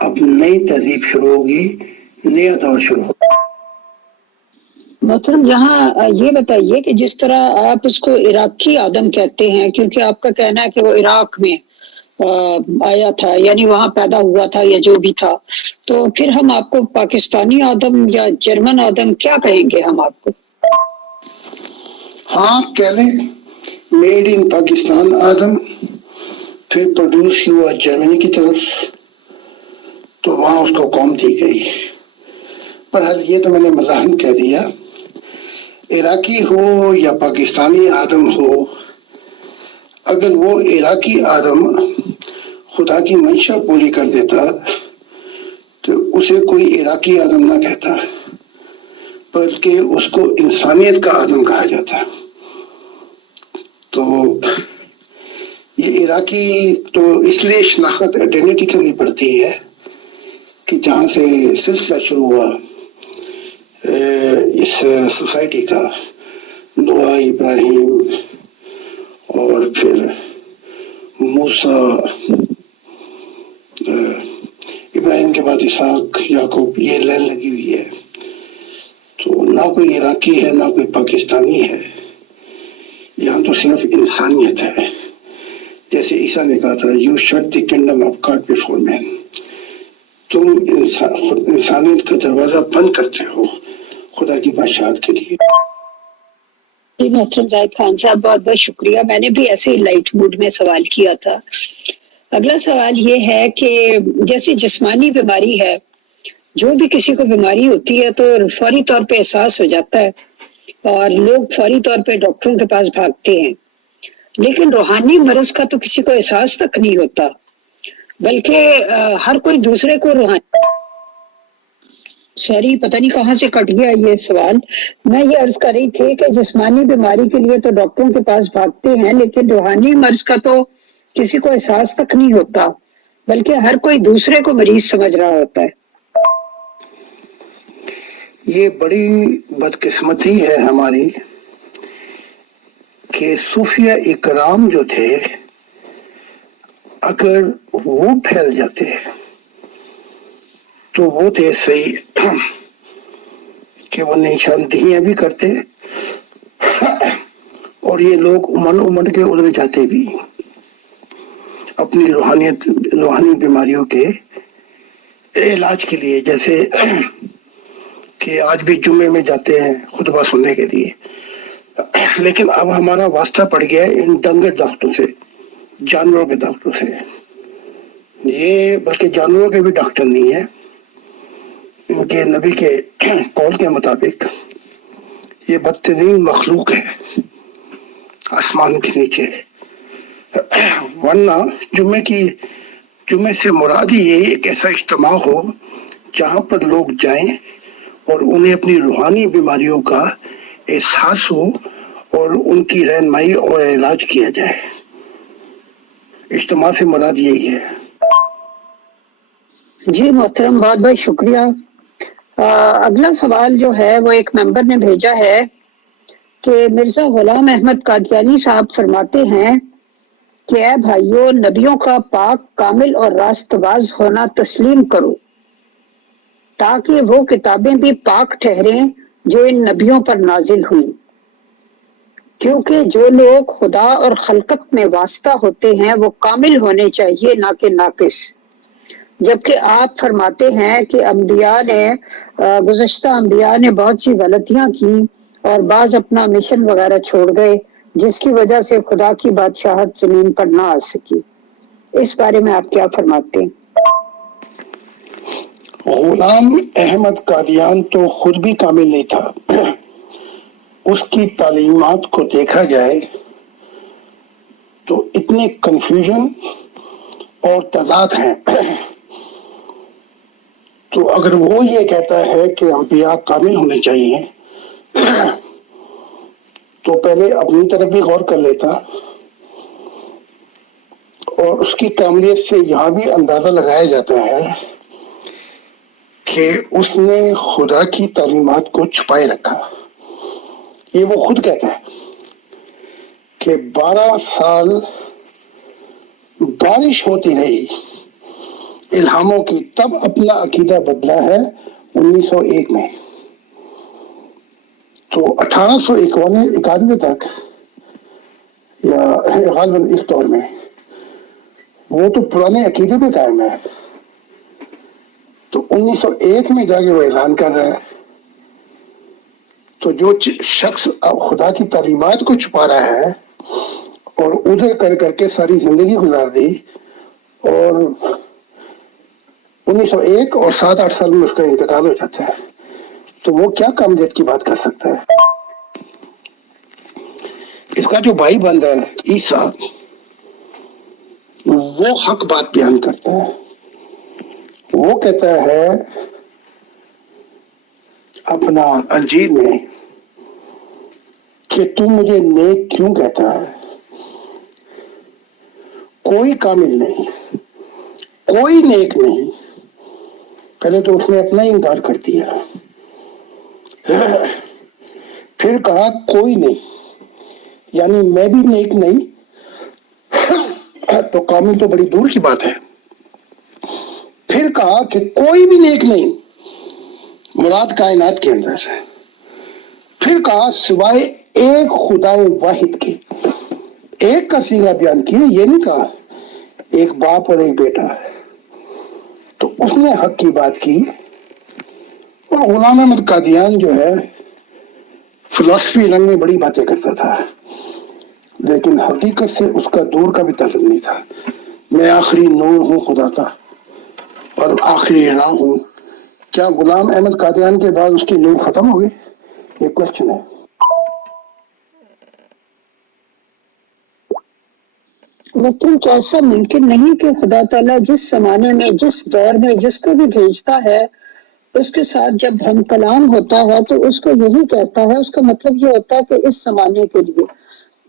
اب نئی تہذیب شروع ہوگی، نیا دور شروع ہوگا۔ محترم یہاں یہ بتائیے کہ جس طرح آپ اس کو عراقی آدم کہتے ہیں، کیونکہ آپ کا کہنا ہے کہ وہ عراق میں آیا تھا، یعنی وہاں پیدا ہوا تھا یا جو بھی تھا، تو پھر ہم آپ کو پاکستانی آدم یا جرمن آدم کیا کہیں گے ہم آپ کو؟ ہاں کہہ لیں میڈ ان پاکستان آدم، پھر پروڈیوس ہوا جرمنی کی طرف، تو وہاں اس کو قوم دی گئی۔ پر یہ تو میں نے مزاحم کہہ دیا۔ عراقی ہو یا پاکستانی آدم ہو، اگر وہ عراقی آدم خدا کی منشا پوری کر دیتا تو اسے کوئی عراقی آدم نہ کہتا، بلکہ اس کو انسانیت کا آدم کہا جاتا۔ تو یہ عراقی تو اس لیے شناخت آئیڈینٹی کرنی پڑتی ہے کہ جہاں سے سلسلہ شروع ہوا اس سوسائٹی کا، نوح، ابراہیم، اور پھر موسیٰ، ابراہیم کے بعد اسحاق، یعقوب، یہ لائن لگی ہوئی ہے۔ تو نہ کوئی عراقی ہے نہ کوئی پاکستانی ہے، یہاں تو صرف انسانیت ہے۔ جیسے عیسیٰ نے کہا تھا you shut the kingdom of God before men, تم انسانیت کا دروازہ بند کرتے ہو خدا کی بادشاہت کے لیے۔ محترم زاہد خان صاحب بہت بہت شکریہ، میں نے بھی ایسے ہی لائٹ موڈ میں سوال کیا تھا۔ اگلا سوال یہ ہے کہ جیسے جسمانی بیماری ہے، جو بھی کسی کو بیماری ہوتی ہے تو فوری طور پہ احساس ہو جاتا ہے اور لوگ فوری طور پہ ڈاکٹروں کے پاس بھاگتے ہیں، لیکن روحانی مرض کا تو کسی کو احساس تک نہیں ہوتا، بلکہ ہر کوئی دوسرے کو روحانی، سوری پتہ نہیں کہاں سے کٹ گیا یہ سوال۔ میں یہ عرض کر رہی تھی کہ جسمانی بیماری کے لیے تو ڈاکٹروں کے پاس بھاگتے ہیں، لیکن روحانی مرض کا تو کسی کو احساس تک نہیں ہوتا، بلکہ ہر کوئی دوسرے کو مریض سمجھ رہا ہوتا ہے۔ یہ بڑی بدقسمتی ہے ہماری کہ صوفیہ اکرام جو تھے، اگر وہ پھیل جاتے تو وہ تھے صحیح کہ وہ نشاندہیاں بھی کرتے اور یہ لوگ امن کے ادھر جاتے بھی اپنی روحانی بیماریوں کے علاج کے لیے، جیسے کہ آج بھی جمعے میں جاتے ہیں خطبہ سننے کے لیے، لیکن اب ہمارا واسطہ پڑ گیا ہے ان ڈنگر ڈاکٹروں سے، جانوروں کے ڈاکٹروں سے۔ یہ بلکہ جانوروں کے بھی ڈاکٹر نہیں ہیں، ان کے نبی کے قول کے مطابق یہ بدترین مخلوق ہے آسمان کے نیچے۔ ورنہ جمعے سے مراد یہ ایک ایسا اجتماع ہو جہاں پر لوگ جائیں اور انہیں اپنی روحانی بیماریوں کا احساس ہو اور ان کی رہنمائی اور علاج کیا جائے۔ اجتماع سے مراد یہی ہے۔ جی محترم بہت بہت شکریہ۔ اگلا سوال جو ہے وہ ایک ممبر نے بھیجا ہے کہ مرزا غلام احمد قادیانی صاحب فرماتے ہیں کہ اے بھائیو، نبیوں کا پاک، کامل اور راست باز ہونا تسلیم کرو، تاکہ وہ کتابیں بھی پاک ٹھہریں جو ان نبیوں پر نازل ہوئیں، کیونکہ جو لوگ خدا اور خلقت میں واسطہ ہوتے ہیں وہ کامل ہونے چاہیے نہ کہ ناقص، جبکہ آپ فرماتے ہیں کہ گزشتہ انبیاء نے بہت سی غلطیاں کی اور بعض اپنا مشن وغیرہ چھوڑ گئے، جس کی وجہ سے خدا کی بادشاہت زمین پر نہ آ سکی۔ اس بارے میں آپ کیا فرماتے ہیں؟ غلام احمد قادیان تو خود بھی کامل نہیں تھا، اس کی تعلیمات کو دیکھا جائے تو اتنے کنفیوژن اور تضاد ہیں۔ تو اگر وہ یہ کہتا ہے کہ انبیاء کامل ہونے چاہیے تو پہلے اپنی طرف بھی غور کر لیتا، اور اس کی کاملیت سے یہاں بھی اندازہ لگایا جاتا ہے کہ اس نے خدا کی تعلیمات کو چھپائے رکھا۔ یہ وہ خود کہتا ہے کہ 12 سال بارش ہوتی رہی الہاموں کی، تب اپنا عقیدہ بدلا ہے 1901 میں. تو 1891 تک یا غالباً اس دور میں وہ تو پرانے عقیدے پہ قائم ہے. تو 1901 میں جا کے وہ اعلان کر رہا ہے. تو جو شخص اب خدا کی تعلیمات کو چھپا رہا ہے اور ادھر کر کے ساری زندگی گزار دی، اور 1901 اور 7-8 سال میں اس کا انتقال ہو جاتا ہے، تو وہ کیا کامیت کی بات کر سکتا ہے؟ اس کا جو بھائی بند ہے عیسیٰ، وہ حق بات بیان کرتا ہے. وہ کہتا ہے اپنا انجیل میں کہ تم مجھے نیک کیوں کہتا ہے؟ کوئی کامل نہیں، کوئی نیک نہیں. پہلے تو اس نے اپنا ہی انکار کر دیا، پھر کہا کوئی نہیں، یعنی میں بھی نیک نہیں، تو کامل تو بڑی دور کی بات ہے. پھر کہا کہ کوئی بھی نیک نہیں، مراد کائنات کے اندر. پھر کہا سوائے ایک خدائے واحد کے. ایک کا صیغہ بیان کیا، یہ نہیں کہا ایک باپ اور ایک بیٹا. تو اس نے حق کی بات کی. اور غلام احمد قادیان جو ہے فلسفی رنگ میں بڑی باتیں کرتا تھا، لیکن حقیقت سے اس کا دور کا بھی تعلق نہیں تھا. میں آخری نور ہوں خدا کا اور آخری راہ ہوں. کیا غلام احمد قادیان کے بعد اس کی نور ختم ہو گئی؟ یہ کوشچن ہے. لیکن کیا ایسا ممکن نہیں کہ خدا تعالیٰ جس زمانے میں، جس دور میں جس کو بھی بھیجتا ہے، اس کے ساتھ جب ہم کلام ہوتا ہے تو اس کو یہی کہتا ہے، اس کا مطلب یہ ہوتا ہے کہ اس زمانے کے لیے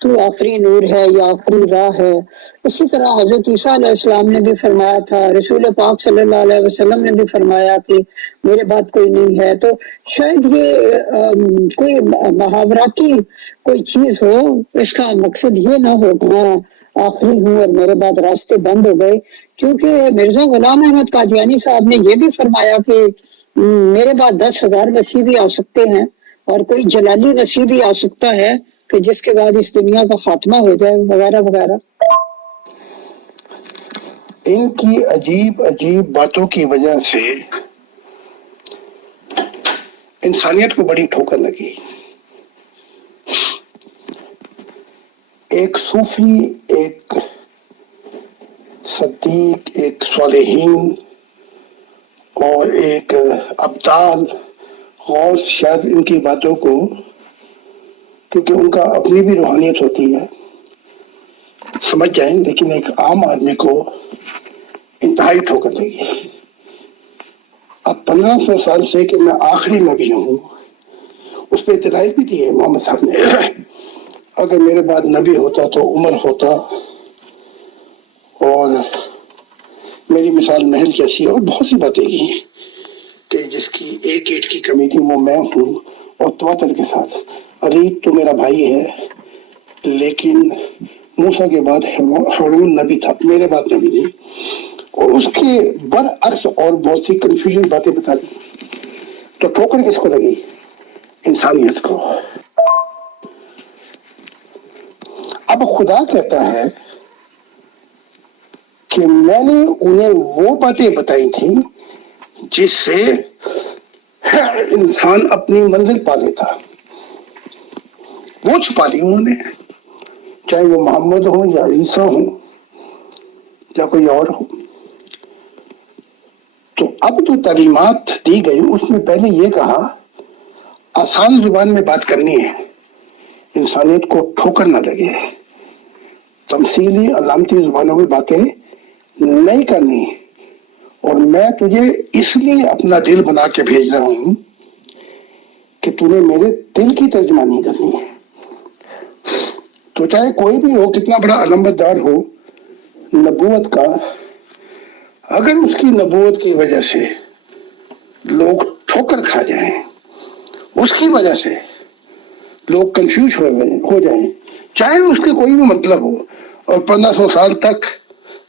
تو آخری نور ہے یا آخری راہ ہے. اسی طرح حضرت عیسیٰ علیہ السلام نے بھی فرمایا تھا، رسول پاک صلی اللہ علیہ وسلم نے بھی فرمایا کہ میرے بعد کوئی نہیں ہے. تو شاید یہ کوئی محاوراتی کوئی چیز ہو، اس کا مقصد یہ نہ ہو کہ میں آخری ہوں اور میرے بعد راستے بند ہو گئے. کیونکہ مرزا غلام احمد قادیانی صاحب نے یہ بھی فرمایا کہ میرے بعد 10,000 مسیح بھی آ سکتے ہیں، اور کوئی جلالی مسیح بھی آ سکتا ہے کہ جس کے بعد اس دنیا کا خاتمہ ہو جائے، وغیرہ وغیرہ. ان کی عجیب عجیب باتوں کی وجہ سے انسانیت کو بڑی ٹھوکر لگی. ایک صوفی، ایک صدیق، ایک صالحین اور ایک ابدال غوث شاید ان کی باتوں کو، کیونکہ ان کا اپنی بھی روحانیت ہوتی ہے، سمجھ جائیں، لیکن ایک عام آدمی کو انتہائی ٹھوکر لگی. اب 1500 سال سے کہ میں آخری نبی ہوں، اس پہ دلائل بھی دیے محمد صاحب نے. اگر میرے بعد نبی ہوتا تو عمر ہوتا، اور میری مثال محل جیسی، اور بہت سی باتیں کی کہ جس کی ایک اینٹ کی کمی تھی وہ میں ہوں. اور تواتر کے ساتھ علی تو میرا بھائی ہے، لیکن موسیٰ کے بعد ہارون نبی تھا، میرے بعد نبی نہیں. اور اس کے برعکس اور بہت سی کنفیوژن باتیں بتا دی. تو ٹھوکر کس کو لگی؟ انسانیت کو. اب خدا کہتا ہے کہ میں نے انہیں وہ باتیں بتائی تھیں جس سے انسان اپنی منزل پا لیتا، وہ چھپا دی انہوں نے، چاہے وہ محمد ہو یا عیسیٰ ہو یا کوئی اور ہو. تو اب جو تعلیمات دی گئی اس میں پہلے یہ کہا آسان زبان میں بات کرنی ہے، انسانیت کو ٹھوکر نہ لگے، تمثیلی علامتی زبانوں میں باتیں نہیں کرنی. اور میں تجھے اس لیے اپنا دل بنا کے بھیج رہا ہوں کہ تُونے میرے دل کی ترجمانی کرنی ہے. تو چاہے کوئی بھی ہو، کتنا بڑا علمبردار ہو نبوت کا، اگر اس کی نبوت کی وجہ سے لوگ ٹھوکر کھا جائیں، اس کی وجہ سے لوگ کنفیوز ہو جائیں، چاہے اس کے کوئی بھی مطلب ہو، اور 1500 سال تک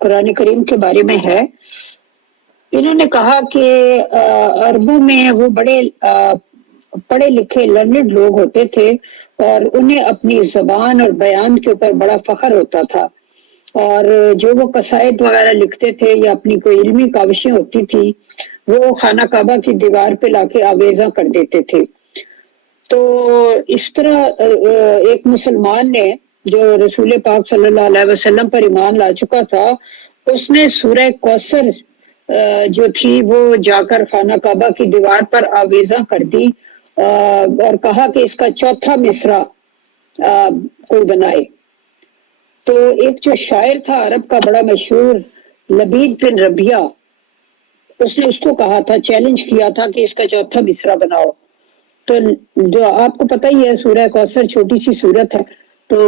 قرآن کریم کے بارے میں ہے. انہوں نے کہا کہ عربوں میں وہ بڑے پڑھے لکھے لرنڈ لوگ ہوتے تھے اور انہیں اپنی زبان اور بیان کے اوپر بڑا فخر ہوتا تھا، اور جو وہ قصائد وغیرہ لکھتے تھے یا اپنی کوئی علمی کاوشیں ہوتی تھی وہ خانہ کعبہ کی دیوار پہ لا کے آویزاں کر دیتے تھے. تو اس طرح ایک مسلمان نے جو رسول پاک صلی اللہ علیہ وسلم پر ایمان لا چکا تھا، اس نے سورہ کوثر جو تھی وہ جا کر خانہ کعبہ کی دیوار پر آویزاں کر دی اور کہا کہ اس کا چوتھا مصرع کوئی بنائے. تو ایک جو شاعر تھا عرب کا بڑا مشہور لبید بن ربیہ، اس نے اس کو کہا تھا، چیلنج کیا تھا کہ اس کا چوتھا مصرع بناؤ. تو جو آپ کو پتہ ہی ہے سورہ کوثر چھوٹی سی سورت ہے، تو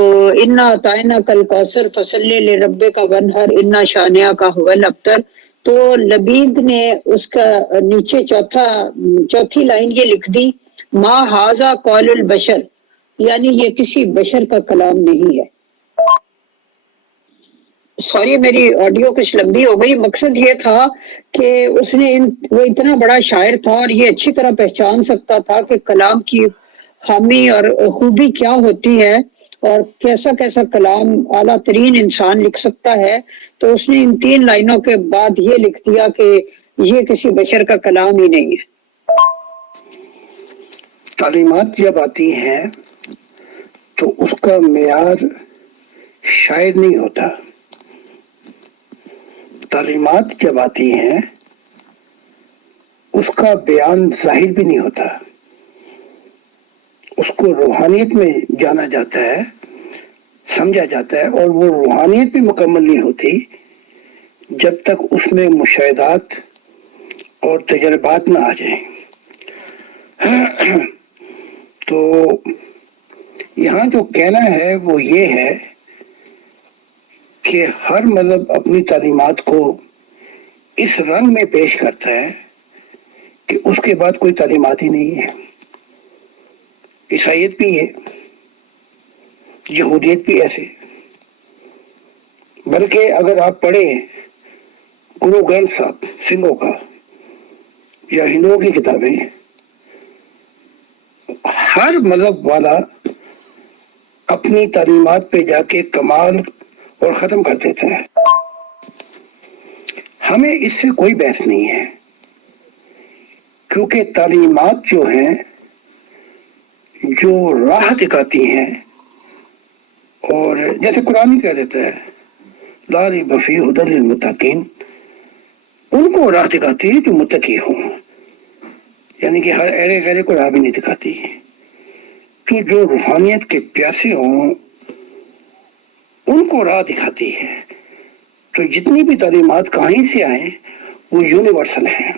انا اطعنا کل کوثر فصلی لربک کا ونہر انا شانئک کا هو الابتر. تو لبید نے اس کا نیچے چوتھی لائن یہ لکھ دی، ما ھذا قول البشر، یعنی یہ کسی بشر کا کلام نہیں ہے. سوری میری آڈیو کچھ لمبی ہو گئی. مقصد یہ تھا کہ اس نے وہ اتنا بڑا شاعر تھا اور یہ اچھی طرح پہچان سکتا تھا کہ کلام کی خامی اور خوبی کیا ہوتی ہے اور کیسا کیسا کلام اعلیٰ ترین انسان لکھ سکتا ہے. تو اس نے ان 3 لائنوں کے بعد یہ لکھ دیا کہ یہ کسی بشر کا کلام ہی نہیں ہے. تعلیمات جب آتی ہیں تو اس کا معیار شاعر نہیں ہوتا. تعلیمات جب آتی ہیں اس کا بیان ظاہر بھی نہیں ہوتا. اس کو روحانیت میں جانا جاتا ہے، سمجھا جاتا ہے، اور وہ روحانیت بھی مکمل نہیں ہوتی جب تک اس میں مشاہدات اور تجربات نہ آ جائیں. تو یہاں جو کہنا ہے وہ یہ ہے کہ ہر مذہب اپنی تعلیمات کو اس رنگ میں پیش کرتا ہے کہ اس کے بعد کوئی تعلیمات ہی نہیں ہے. عیسائیت بھی ہے، یہودیت بھی ایسے. بلکہ اگر آپ پڑھیں گرو گرنتھ صاحب سنگھوں کا یا ہندوؤں کی کتابیں، ہر مذہب والا اپنی تعلیمات پہ جا کے کمال اور ختم کر دیتا ہے. ہمیں اس سے کوئی بحث نہیں ہے، کیونکہ تعلیمات جو ہیں جو راہ دکھاتی ہیں، اور جیسے قرآن ہی کہہ دیتا ہے لا ریب فیہ ھدی للمتقین، ان کو راہ دکھاتی ہے جو متقی ہوں، یعنی کہ ہر ایرے غیرے کو راہ بھی نہیں دکھاتی. تو جو روحانیت کے پیاسے ہوں ان کو راہ دکھاتی ہے. تو جتنی بھی تعلیمات کہیں سے آئیں وہ یونیورسل ہیں.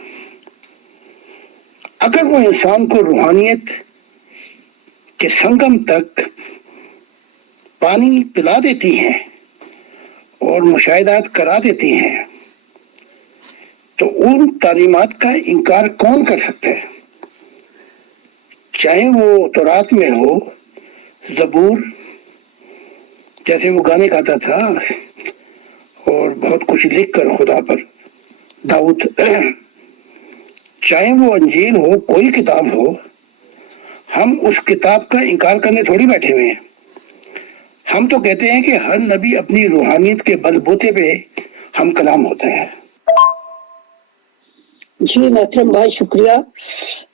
اگر وہ انسان کو روحانیت کے سنگم تک پانی پلا دیتی ہیں اور مشاہدات کرا دیتی ہیں تو ان تعلیمات کا انکار کون کر سکتا ہے؟ چاہے وہ تورات میں ہو، زبور جیسے وہ گانے گاتا تھا اور بہت کچھ لکھ کر خدا پر داؤد، چاہے وہ انجیل ہو، کوئی کتاب ہو، ہم اس کتاب کا انکار کرنے تھوڑی بیٹھے ہوئے ہیں. ہم تو کہتے ہیں کہ ہر نبی اپنی روحانیت کے بل بوتے پہ ہم کلام ہوتا ہے. جی محترم، بہت شکریہ.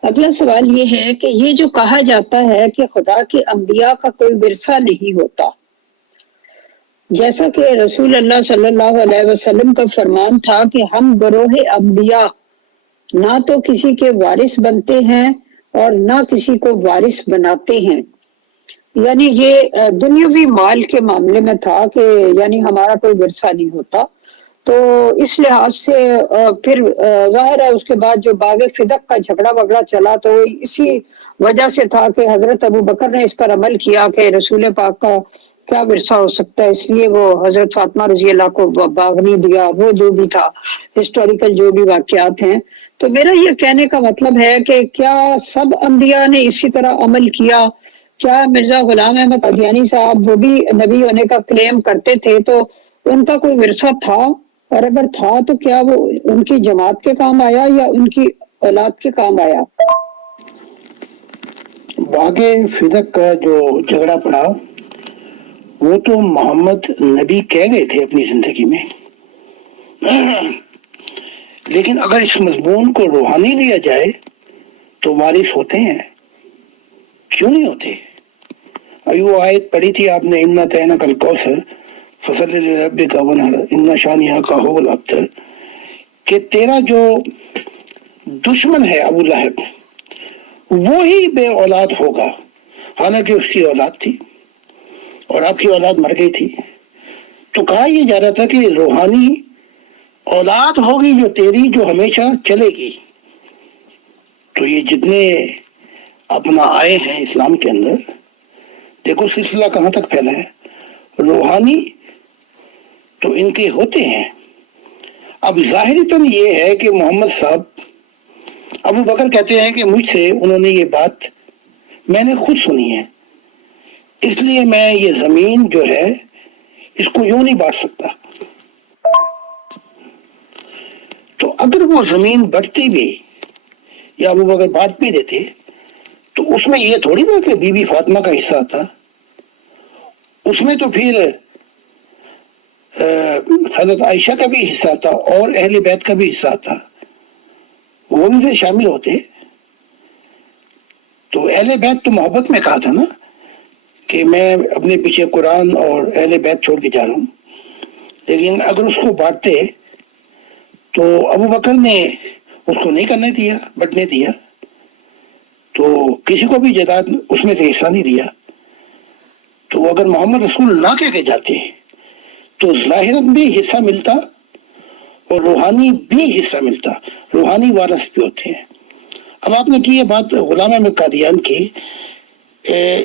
اگلا سوال یہ ہے کہ یہ جو کہا جاتا ہے کہ خدا کے انبیاء کا کوئی ورثہ نہیں ہوتا، جیسا کہ رسول اللہ صلی اللہ علیہ وسلم کا فرمان تھا کہ ہم گروہ انبیاء نہ تو کسی کے وارث بنتے ہیں اور نہ کسی کو وارث بناتے ہیں. یعنی یہ دنیاوی مال کے معاملے میں تھا کہ یعنی ہمارا کوئی ورثہ نہیں ہوتا. تو اس لحاظ سے پھر ظاہر ہے اس کے بعد جو باغ فدق کا جھگڑا وگڑا چلا تو اسی وجہ سے تھا کہ حضرت ابو بکر نے اس پر عمل کیا کہ رسول پاک کا کیا ورثہ ہو سکتا ہے، اس لیے وہ حضرت فاطمہ رضی اللہ کو باغ نہیں دیا. وہ جو بھی تھا ہسٹوریکل جو بھی واقعات ہیں. تو میرا یہ کہنے کا مطلب ہے کہ کیا سب انبیاء نے اسی طرح عمل کیا؟ کیا مرزا غلام احمد قادیانی صاحب وہ بھی نبی ہونے کا کلیم کرتے تھے تو ان کا کوئی ورثہ تھا؟ اور اگر تھا تو کیا وہ ان کی جماعت کے کام آیا یا ان کی اولاد کے کام آیا؟ باغ فدق کا جو جھگڑا پڑا وہ تو محمد نبی کہہ گئے تھے اپنی زندگی میں، لیکن اگر اس مضمون کو روحانی لیا جائے تو وارث ہوتے ہیں، کیوں نہیں ہوتے؟ ابھی وہ آیت پڑھی تھی آپ نے، انا تینا کل کوثر فصل لربک ونحر ان شانئک هو الابتر، کہ تیرا جو دشمن ہے ابو لہب وہی بے اولاد ہوگا، حالانکہ اس کی اولاد تھی اور آپ کی اولاد مر گئی تھی۔ تو کہا یہ جا رہا تھا کہ روحانی اولاد ہوگی جو تیری، جو ہمیشہ چلے گی۔ تو یہ جتنے اپنا آئے ہیں اسلام کے اندر، دیکھو سلسلہ کہاں تک پھیلا ہے، روحانی تو ان کے ہوتے ہیں۔ اب ظاہرتاً یہ ہے کہ محمد صاحب، ابو بکر کہتے ہیں کہ مجھ سے انہوں نے یہ بات میں نے خود سنی ہے، اس لیے میں یہ زمین جو ہے اس کو یوں نہیں بانٹ سکتا۔ تو اگر وہ زمین بڑھتی بھی یا ابو بکر بانٹ بھی دیتے تو اس میں یہ تھوڑی نا کہ بی بی فاطمہ کا حصہ آتا، اس میں تو پھر حضرت عائشہ کا بھی حصہ تھا اور اہل بیت کا بھی حصہ تھا، وہ بھی پھر شامل ہوتے۔ تو اہل بیت تو محبت میں کہا تھا نا کہ میں اپنے پیچھے قرآن اور اہل بیت چھوڑ کے جا رہا ہوں، لیکن اگر اس کو بانٹتے تو ابو بکر نے اس کو نہیں کرنے دیا، بٹنے دیا، تو کسی کو بھی جائیداد اس میں سے حصہ نہیں دیا۔ تو اگر محمد رسول نہ کہہ کے جاتے تو ظاہراً بھی حصہ ملتا اور روحانی بھی حصہ ملتا، روحانی وارث بھی ہوتے ہیں۔ اب آپ نے کی یہ بات غلام احمد قادیان کی،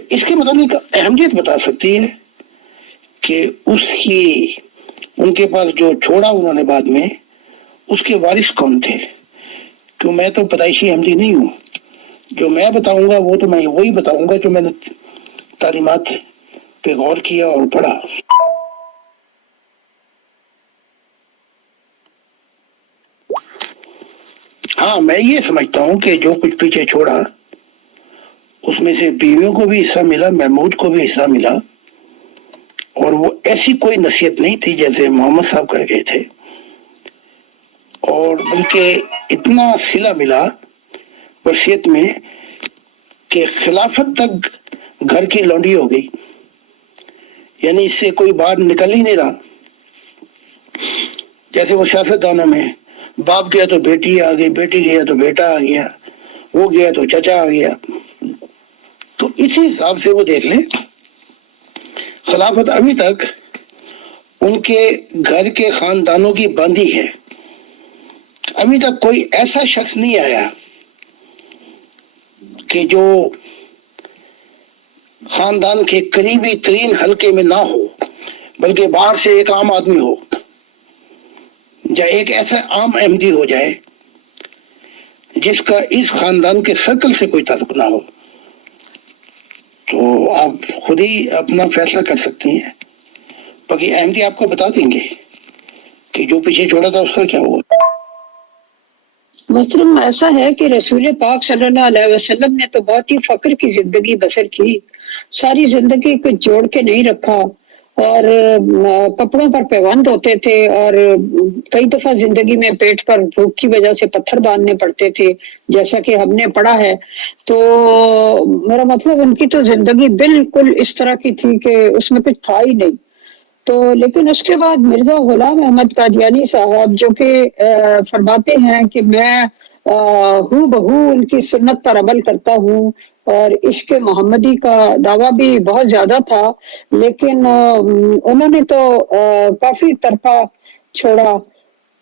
اس کے متعلق اہمیت بتا سکتی ہے کہ اس کی ان کے پاس جو چھوڑا انہوں نے بعد میں، اس کے وارث کون تھے؟ کیوں میں تو پیدائشی احمدی نہیں ہوں، جو میں بتاؤں گا وہ تو میں وہی بتاؤں گا جو میں نے تعلیمات پہ غور کیا اور پڑھا۔ ہاں میں یہ سمجھتا ہوں کہ جو کچھ پیچھے چھوڑا اس میں سے بیویوں کو بھی حصہ ملا، محمود کو بھی حصہ ملا، اور وہ ایسی کوئی نصیحت نہیں تھی جیسے محمد صاحب کر گئے تھے، اور بلکہ اتنا صلہ ملا وصیت میں کہ خلافت تک گھر کی لونڈی ہو گئی، یعنی اس سے کوئی باہر نکل ہی نہیں رہا۔ جیسے وہ سیاستدانوں میں باپ گیا تو بیٹی آ گئی، بیٹی گیا تو بیٹا آ گیا، وہ گیا تو چچا آ گیا۔ تو اسی حساب سے وہ دیکھ لیں، خلافت ابھی تک ان کے گھر کے خاندانوں کی باندھی ہے، ابھی تک کوئی ایسا شخص نہیں آیا کہ جو خاندان کے قریبی ترین حلقے میں نہ ہو، بلکہ باہر سے ایک عام آدمی ہو یا ایک ایسا عام احمدی ہو جائے جس کا اس خاندان کے سرکل سے کوئی تعلق نہ ہو۔ تو آپ خود ہی اپنا فیصلہ کر سکتی ہیں، باقی احمدی آپ کو بتا دیں گے کہ جو پیچھے چھوڑا تھا اس کا کیا ہوا۔ محترم ایسا ہے کہ رسول پاک صلی اللہ علیہ وسلم نے تو بہت ہی فقر کی زندگی بسر کی، ساری زندگی کچھ جوڑ کے نہیں رکھا، اور کپڑوں پر پیوند ہوتے تھے، اور کئی دفعہ زندگی میں پیٹ پر بھوک کی وجہ سے پتھر باندھنے پڑتے تھے، جیسا کہ ہم نے پڑھا ہے۔ تو میرا مطلب ان کی تو زندگی بالکل اس طرح کی تھی کہ اس میں کچھ تھا ہی نہیں۔ تو لیکن اس کے بعد مرزا غلام احمد قادیانی صاحب جو کہ فرماتے ہیں کہ میں ہو بہو ان کی سنت پر عمل کرتا ہوں، اور عشق محمدی کا دعویٰ بھی بہت زیادہ تھا، لیکن انہوں نے تو کافی طرفہ چھوڑا۔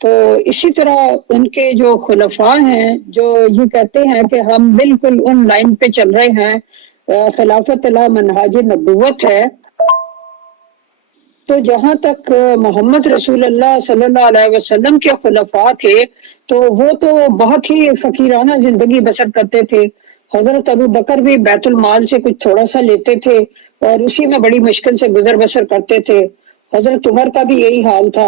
تو اسی طرح ان کے جو خلفاء ہیں جو یہ کہتے ہیں کہ ہم بالکل ان لائن پہ چل رہے ہیں، خلافت اللہ منہاج نبوت ہے، تو جہاں تک محمد رسول اللہ صلی اللہ علیہ وسلم کے خلفاء تھے تو وہ تو بہت ہی فقیرانہ زندگی بسر کرتے تھے۔ حضرت ابو بکر بھی بیت المال سے کچھ تھوڑا سا لیتے تھے اور اسی میں بڑی مشکل سے گزر بسر کرتے تھے۔ حضرت عمر کا بھی یہی حال تھا،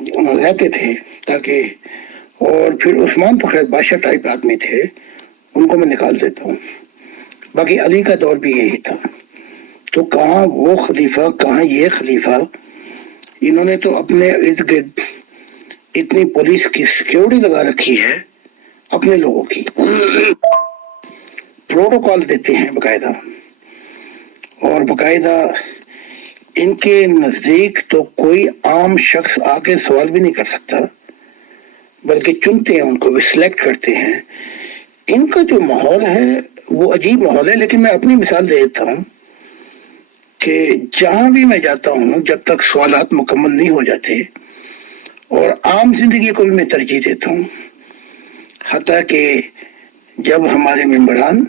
رہتے تھے تاکہ، اور پھر عثمان تو خیر بادشاہ ٹائپ آدمی تھے، ان کو میں نکال دیتا ہوں. باقی علی کا دور بھی یہی تھا. تو کہاں وہ خلیفہ، کہاں یہ خلیفہ. انہوں نے تو اپنے ارد گرد اتنی پولیس کی سیکیورٹی لگا رکھی ہے اپنے لوگوں کی، پروٹوکال دیتے ہیں باقاعدہ، اور باقاعدہ ان کے نزدیک تو کوئی عام شخص آ کے سوال بھی نہیں کر سکتا، بلکہ چنتے ہیں ان کو، بھی سلیکٹ کرتے ہیں. ان کا جو ماحول ہے وہ عجیب ماحول ہے. لیکن میں اپنی مثال دے دیتا ہوں کہ جہاں بھی میں جاتا ہوں، جب تک سوالات مکمل نہیں ہو جاتے، اور عام زندگی کو بھی میں ترجیح دیتا ہوں. حتیٰ کہ جب ہمارے ممبران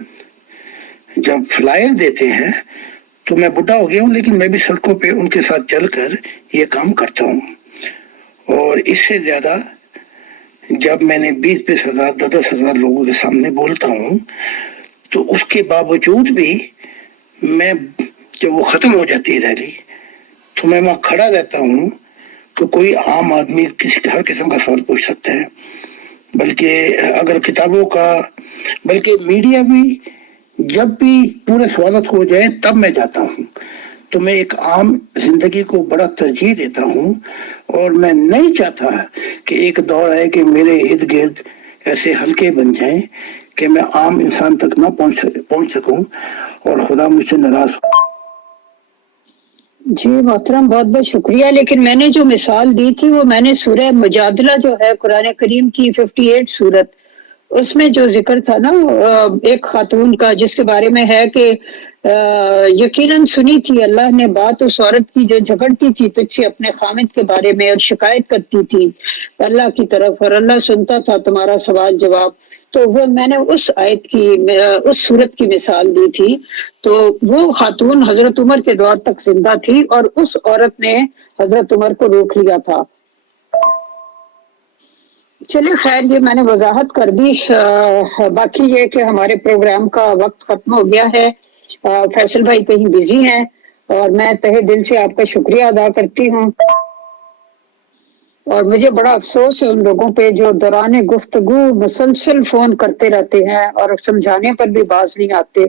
جب فلائر دیتے ہیں تو میں بڈھا ہو گیا ہوں، لیکن میں بھی سڑکوں پہ ان کے ساتھ چل کر یہ کام کرتا ہوں. اور اس سے زیادہ جب میں نے 20-20 ہزار 10-10 ہزار لوگوں کے سامنے بولتا ہوں، تو اس کے باوجود بھی میں جب وہ ختم ہو جاتی ہے ریلی تو میں وہاں کھڑا رہتا ہوں کہ کوئی عام آدمی ہر قسم کا سوال پوچھ سکتا ہے. بلکہ اگر کتابوں کا، بلکہ میڈیا بھی جب بھی پورے سوالات ہو جائے تب میں جاتا ہوں. تو میں ایک عام زندگی کو بڑا ترجیح دیتا ہوں، اور میں نہیں چاہتا کہ ایک دور آئے کہ میرے ارد گرد ایسے حلقے بن جائیں کہ میں عام انسان تک نہ پہنچ سکوں اور خدا مجھ سے ناراض ہو. جی محترم، بہت بہت شکریہ. لیکن میں نے جو مثال دی تھی وہ میں نے سورہ مجادلہ جو ہے قرآن کریم کی 58 سورت، اس میں جو ذکر تھا نا ایک خاتون کا، جس کے بارے میں ہے کہ یقیناً سنی تھی اللہ نے بات اس عورت کی جو جھگڑتی تھی تجھ سے اپنے خامد کے بارے میں اور شکایت کرتی تھی اللہ کی طرف، اور اللہ سنتا تھا تمہارا سوال جواب. تو وہ میں نے اس آیت کی، اس صورت کی مثال دی تھی. تو وہ خاتون حضرت عمر کے دور تک زندہ تھی، اور اس عورت نے حضرت عمر کو روک لیا تھا. چلے خیر، یہ میں نے وضاحت کر دی. باقی یہ کہ ہمارے پروگرام کا وقت ختم ہو گیا ہے. فیصل بھائی کہیں بزی ہیں، اور میں تہہ دل سے آپ کا شکریہ ادا کرتی ہوں. اور مجھے بڑا افسوس ہے ان لوگوں پہ جو دوران گفتگو مسلسل فون کرتے رہتے ہیں اور سمجھانے پر بھی باز نہیں آتے.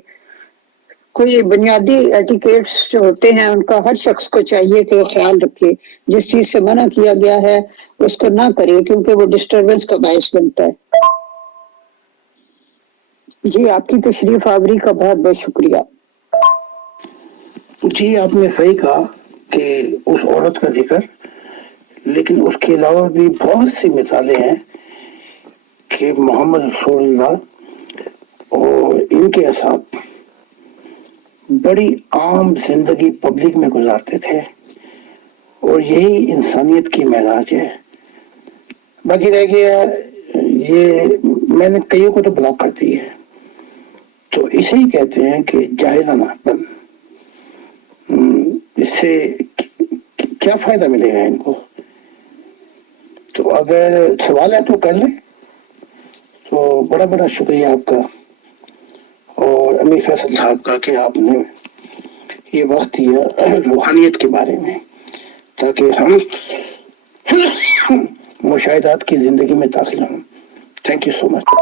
کوئی بنیادی ایٹیکیٹس جو ہوتے ہیں ان کا ہر شخص کو چاہیے کہ وہ خیال رکھے. جس چیز سے منع کیا گیا ہے اس کو نہ کرے، کیونکہ وہ ڈسٹربنس کا باعث بنتا ہے. جی آپ کی تشریف آوری کا بہت بہت شکریہ. جی آپ نے صحیح کہا کہ اس عورت کا ذکر، لیکن اس کے علاوہ بھی بہت سی مثالیں ہیں کہ محمد رسول اللہ اور ان کے اصحاب بڑی عام زندگی پبلک میں گزارتے تھے، اور یہی انسانیت کی معراج ہے. باقی رہ گیا یہ، میں نے کئیوں کو تو بلاک کر دی ہے، تو اسے ہی کہتے ہیں کہ جاہلانہ پن. اس سے کیا فائدہ ملے گا ان کو؟ تو اگر سوال ہے تو کر لیں. تو بڑا بڑا شکریہ آپ کا اور امیر فیصل صاحب کا کہ آپ نے یہ وقت دیا روحانیت کے بارے میں، تاکہ ہم مشاہدات کی زندگی میں داخل ہوں. Thank you so much.